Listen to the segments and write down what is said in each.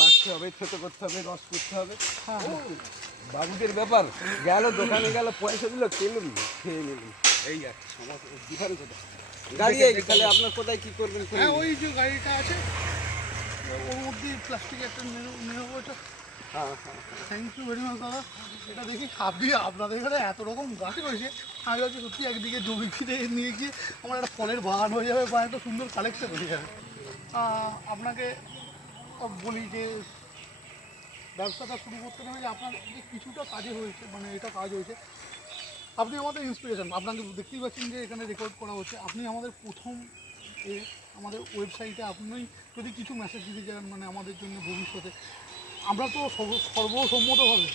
বাঁচতে হবে, ছোট করতে হবে, রস করতে হবে। বাবুদের ব্যাপার গেল দোকানে গেল, পয়সা দিল, তেলুন খেয়ে নিলুন, এই আর সমস্যা ডিফারেন্স। গাড়ি তাহলে আপনার কোথায় কি করবেন? হ্যাঁ, ওই যে গাড়িটা আছে ওর মধ্যে প্লাস্টিক একটা নেবো ওটা। হ্যাঁ হ্যাঁ, থ্যাংক ইউ ভেরি মাচ দাদা। এটা দেখি আপনাদের এখানে এত রকম গাছ রয়েছে, আমি ভাবছি সত্যি একদিকে জমি ফিরে নিয়ে গিয়ে আমার একটা ফলের বাগান হয়ে যাবে বা একটা সুন্দর কালেকশন হয়ে যাবে। আপনাকে বলি যে ব্যবসাটা শুরু করতে গেলে যে আপনার যে কিছুটা কাজে হয়েছে, মানে এটা কাজ হয়েছে, আপনি আমাদের ইন্সপিরেশন। আপনাকে দেখতেই পাচ্ছেন যে এখানে রেকর্ড করা হচ্ছে, আপনি আমাদের প্রথম আমাদের ওয়েবসাইটে আপনি যদি কিছু মেসেজ দিতে চান, মানে আমাদের জন্য ভবিষ্যতে, আমরা তো সর্বসম্মতভাবে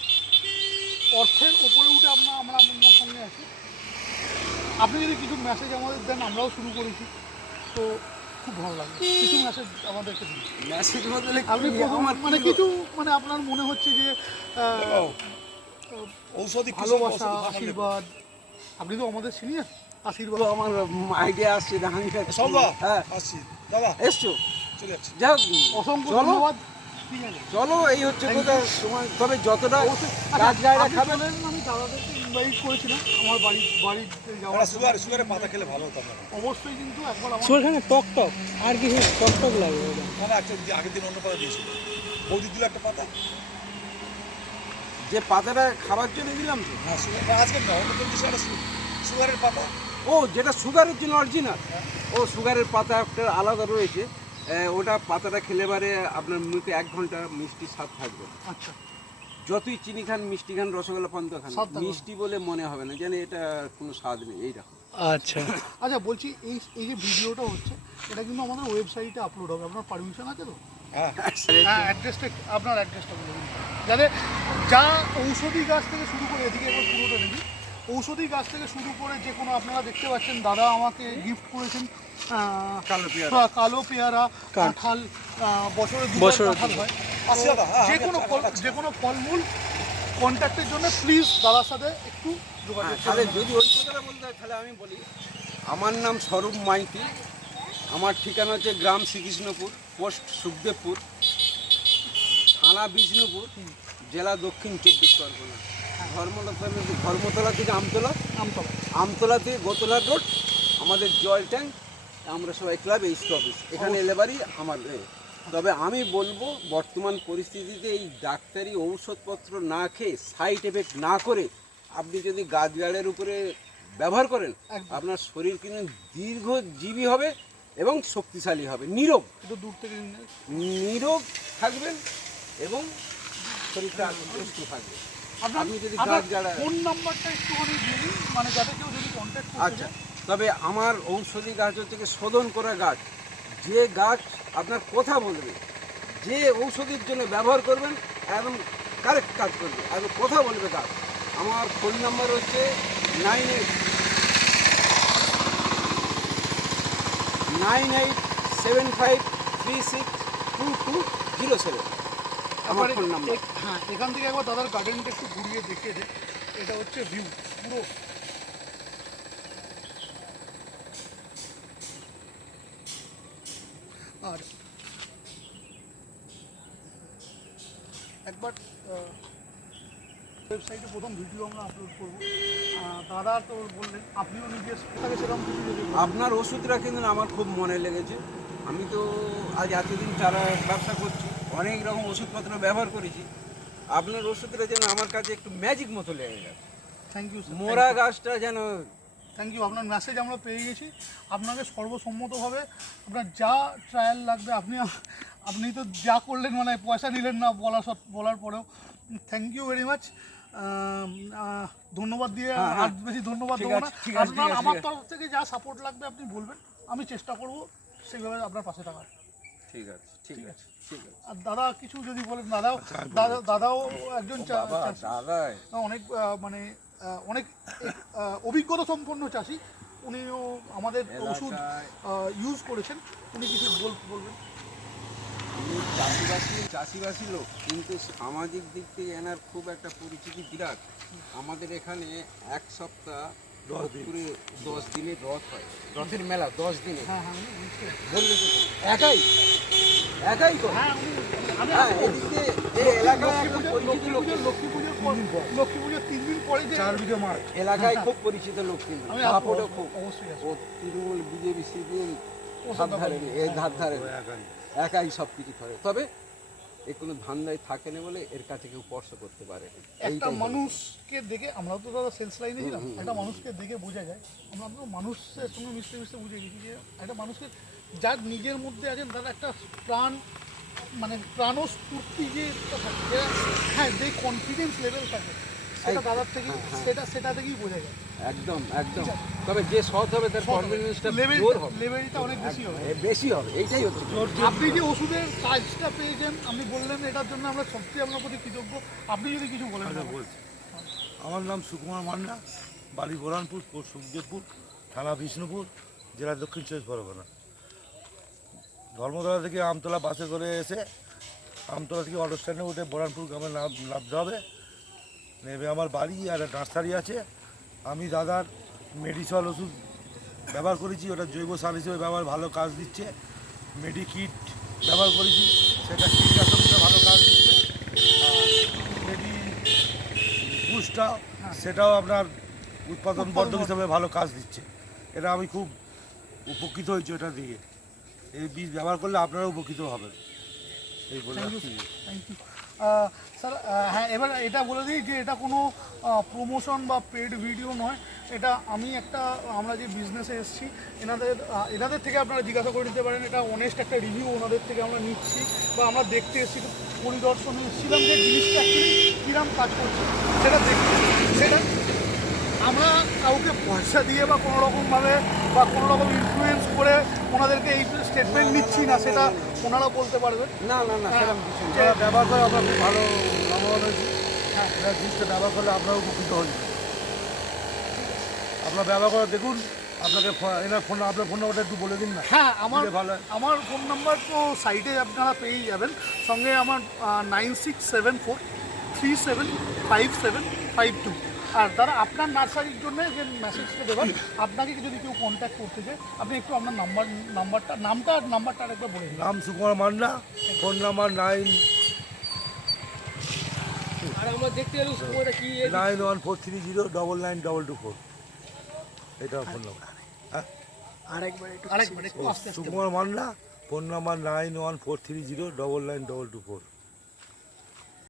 অর্থের ওপরে উঠে আমরা আপনার সঙ্গে আছি। আপনি যদি কিছু মেসেজ আমাদের দেন, আমরাও শুরু করেছি, তো খুব ভালো লাগে। কিছু মেসেজ আমাদেরকে দিন। মেসেজ বদলে আপনি মানে কিছু, মানে আপনার মনে হচ্ছে যে ঔষধি ভালোবাসা, আশীর্বাদ, আপনি তো আমাদের সিনিয়র, আশীর্বাদ। আমার আইডিয়া আসছে, হ্যাঁ আসছি দাদা, এসছো, চলে যাচ্ছি। যাক অসংখ্য ধন্যবাদ। ঠিক আছে, চলো, এই হচ্ছে কথা সময়। তবে যতটা গাছ গায়রা খাবেন, আমি দাদাদেরকে ইনভাইট করেছিলাম আমার বাড়িতে যাওয়ার। সুগারের পাতা খেলে ভালো হতো আপনার। অবশ্যই, কিন্তু একবার আমার ওখানে টক টক আর কিছু টক টক লাগে। না, আগের দিন অন্য পাতা দিয়েছিল, বৌদি দিল একটা পাতা। যে পাতাটা খাবার জন্য দিলাম তো, হ্যাঁ, আজকে না, অন্য দিন দিয়েছে একটা সুগারের পাতা। ও যেটা সুগারের জন্য অরিজিনাল, ও সুগারের পাতা একটা আলাদা রয়েছে। ওটা পাতাটা খেলে পারে আপনার মুখে 1 ঘন্টা মিষ্টি স্বাদ থাকবে। আচ্ছা, যতই চিনি খান, মিষ্টি খান, রসগোল্লা পান্তা খান, স্বাদ থাকবে। মিষ্টি বলে মনে হবে না, জানি এটা কোনো স্বাদ নেই। এইরকম। আচ্ছা আচ্ছা, বলছি এই যে ভিডিওটা হচ্ছে, এটা কিন্তু আমাদের ওয়েবসাইটে আপলোড হবে, আপনার পারমিশন আছে তো? হ্যাঁ, হ্যাঁ, অ্যাড্রেসটা, আপনার অ্যাড্রেসটা বলে দিন, যাতে যা ঔষধি গাছ থেকে শুরু করে, এদিকে একবার পুরোটা দেখি, ঔষধি গাছ থেকে শুরু করে যে কোনো, আপনারা দেখতে পাচ্ছেন দাদা আমাকে গিফট করেছেন কালো পেয়ারা, কাঁঠাল, বছরে 2 কাঁঠাল হয়। যে কোনো ফলমূল কন্ট্যাক্টের জন্য প্লিজ দাদার সাথে একটু যোগাযোগ তাহলে করবেন। যদি ওই কথাটা বলতে হয়, তাহলে আমি বলি, আমার নাম স্বরূপ মাইতি, আমার ঠিকানা হচ্ছে গ্রাম শ্রীকৃষ্ণপুর, পোস্ট সুখদেবপুর, থানা বিষ্ণুপুর, জেলা দক্ষিণ 24 পরগনা। ধর্মতলা থেকে আমতলা থেকে গোতলা রোড, আমাদের জয়েল ট্যাঙ্ক, আমরা সবাই ক্লাব ইস্ট অফিস, এখানে এলে বাড়ি আমার। তবে আমি বলবো, বর্তমান পরিস্থিতিতে এই ডাক্তারি ঔষধপত্র না খেয়ে, সাইড এফেক্ট না করে, আপনি যদি গাছগাড়ের উপরে ব্যবহার করেন, আপনার শরীর কিন্তু দীর্ঘজীবী হবে এবং শক্তিশালী হবে, নীরোগ, একটু দূর থেকে নীরোগ থাকবেন এবং শরীরটা সুস্থ থাকবে। আপনি যদি গাছ গাড়া, ফোন নাম্বারটা একটুখানি দিয়ে দিন, মানে যাতে কেউ যদি কন্ট্যাক্ট করতে আচ্ছা, তবে আমার ঔষধি গাছ হচ্ছে কি শোধন করা গাছ। যে গাছ আপনার কথা বলবে, যে ঔষধির জন্য ব্যবহার করবেন, একদম কারেক্ট কাজ করবে, একদম কথা বলবে গাছ। আমার ফোন নাম্বার হচ্ছে 9875362207, আমার ফোন নাম্বার। হ্যাঁ, এখান থেকে একবার দাদার গার্ডেনটা একটু ঘুরিয়ে দেখিয়ে দে। এটা হচ্ছে ভিউ পুরো। আর একবার ওয়েবসাইটে প্রথম ভিডিও আমরা আপলোড করবো। দাদা তো বললেন, আপনিও নিজের থাকে সেরকম কিছু যদি বলেন। আপনার ওষুধটা কিন্তু আমার খুব মনে লেগেছে। আমি তো আজ এতদিন চারা ব্যবসা করছি, অনেক রকম ওষুধপত্র ব্যবহার করেছি। আপনার ওষুধটা যেন আমার কাছে একটু ম্যাজিক মতো লেগে গেছে। Thank you sir. মোরা গাছটা যেন, থ্যাংক ইউ। আপনার মেসেজ আমরা পেয়ে গেছি। আপনাকে সর্বসম্মতভাবে আপনার যা ট্রায়াল লাগবে, আপনি তো যা করলেন, মানে পয়সা নিলেন না বলার পরেও, থ্যাংক ইউ ভেরি মাচ। ধন্যবাদ দিয়ে আর বেশি ধন্যবাদ দেবো না। আপনার আমার তরফ থেকে যা সাপোর্ট লাগবে আপনি বলবেন, আমি চেষ্টা করব সেইভাবে আপনার পাশে থাকার। ঠিক আছে, ঠিক আছে, ঠিক আছে। আর দাদা কিছু যদি বলেন, দাদাও একজন অনেক মানে অনেক অভিজ্ঞতা সম্পন্ন চাষি, উনিও আমাদের ওষুধ ইউজ করেছেন, উনি কিছু বলবেন। উনি চাষিবাসী লোক, কিন্তু সামাজিক দিক থেকে এনার খুব একটা পরিচিতি বিরাট। আমাদের এখানে 1 সপ্তাহ 10 দিনের রথ হয়, রথের মেলা 10 দিনে। হ্যাঁ, বললে একাই তো। হ্যাঁ, হ্যাঁ এদিক দিয়ে এই এলাকায় একটা পরিচিত লোক লক্ষ্মী পুজোর 3 দিন পরে যে 4 বিঘা মাঠ এলাকায় খুব পরিচিত লোক কিন্তু আমি সাপোর্টও খুব অবশ্যই আসবো। ও তৃণমূল বিজেপি সিপিএম ওসব ধার ব্যাপার ধারে নেই। এর ধার ধারে একাই। একাই সব কিছু করে তবে এ কোনো ধান্দায় থাকে না বলে এর কাছে কেউ স্পর্শ করতে পারে না। একটা এইটাই হলো। মানুষকে দেখে আমরা তো দাদা সেলস লাইনে ছিলাম, একটা মানুষকে দেখে বোঝা যায়, আমরা তো মানুষের সঙ্গে মিশতে মিশতে বুঝে গেছি যে একটা মানুষকে যার নিজের মধ্যে আছেন তার একটা প্রাণ মানে প্রাণস্ফূর্তি যে থাকে, হ্যাঁ যে কনফিডেন্স লেভেল থাকে সেটা দাদার থেকে সেটা থেকেই বোঝা যায়। একদম একদম তবে যে সৎ হবে তার কনফিডেন্সটা জোর হবে লেভেলটা অনেক বেশি হবে। বেশি হবে এইটাই হচ্ছে আপনি যে ওষুধের কাজটা পেয়েছেন, আপনি বললেন এটার জন্য আমরা সত্যি আপনার প্রতি কৃতজ্ঞ। আপনি যদি কিছু বলেন আচ্ছা, বলছি। আমার নাম সুকুমার মান্না, বাড়ি বোরানপুর, পোস্ট সুখদেবপুর, থানা বিষ্ণুপুর, জেলা দক্ষিণ চব্বিশ পরগনা। ধর্মতলা থেকে আমতলা বাসে করে এসে আমতলা থেকে অটো স্ট্যান্ডে উঠে বোরানপুর গ্রামে নামতে হবে। নেবে আমার বাড়ি আর একটা নার্সারি আছে। আমি দাদার মেডিসল ওষুধ ব্যবহার করেছি, ওটা জৈব সার হিসেবে ব্যবহার ভালো কাজ দিচ্ছে। মেডিকিট ব্যবহার করেছি, সেটা কীটনাশকটা ভালো কাজ দিচ্ছে। আর মেডি বুস্টটা সেটাও আপনার উৎপাদন বর্ধক হিসেবে ভালো কাজ দিচ্ছে। এটা আমি খুব উপকৃত হয়েছি ওটা দিয়ে। এই বীজ ব্যবহার করলে আপনারাও উপকৃত হবেন এই বলে রাখছি। Thank you sir. হ্যাঁ, এবার এটা বলে দিই যে এটা কোনো প্রমোশন বা পেড ভিডিও নয়, এটা আমরা যে বিজনেসে এসেছি এনাদের থেকে আপনারা জিজ্ঞাসা করে নিতে পারেন। এটা অনেস্ট একটা রিভিউ ওনাদের থেকে আমরা নিচ্ছি বা আমরা দেখতে এসেছি, পরিদর্শনে এসেছিলাম যে জিনিসটা অ্যাকচুয়ালি কীরকম কাজ করছে সেটা দেখতে। সেটা আমরা কাউকে পয়সা দিয়ে বা কোনো রকমভাবে বা কোনো রকম ইনফ্লুয়েন্স করে ওনাদেরকে এই স্টেটমেন্ট নিচ্ছি না, সেটা ওনারা বলতে পারবেন। না না না সেরকম কিছু না। যারা ব্যবহার করে আমরা খুব ভালো লাভবান হয়েছি। হ্যাঁ, এটা জিনিসটা ব্যবহার করলে আপনারাও উপকৃত হন। আপনার ব্যবহার করে দেখুন। আপনাকে আপনার ফোন নাম্বারটা একটু বলে দিন না। হ্যাঁ, ভালো হয়। আমার ফোন নাম্বার তো সাইটে আপনারা পেয়েই যাবেন। সঙ্গে আমার 9674375752। আর দাদা আপনার নার্সারির জন্য যে মেসেজটা দেবেন, আপনাকে যদি কেউ কন্ট্যাক্ট করতে চায় আপনি একটু আপনার নাম্বারটা আরেকবার বলে দিন। নাম সুকুমার মান্না, ফোন নাম্বার 9143091430992224। এটা ফোন নাম্বার। হ্যাঁ, আরেকবার একটু আস্তে আস্তে। Sukumar Manna, phone number 914309992224।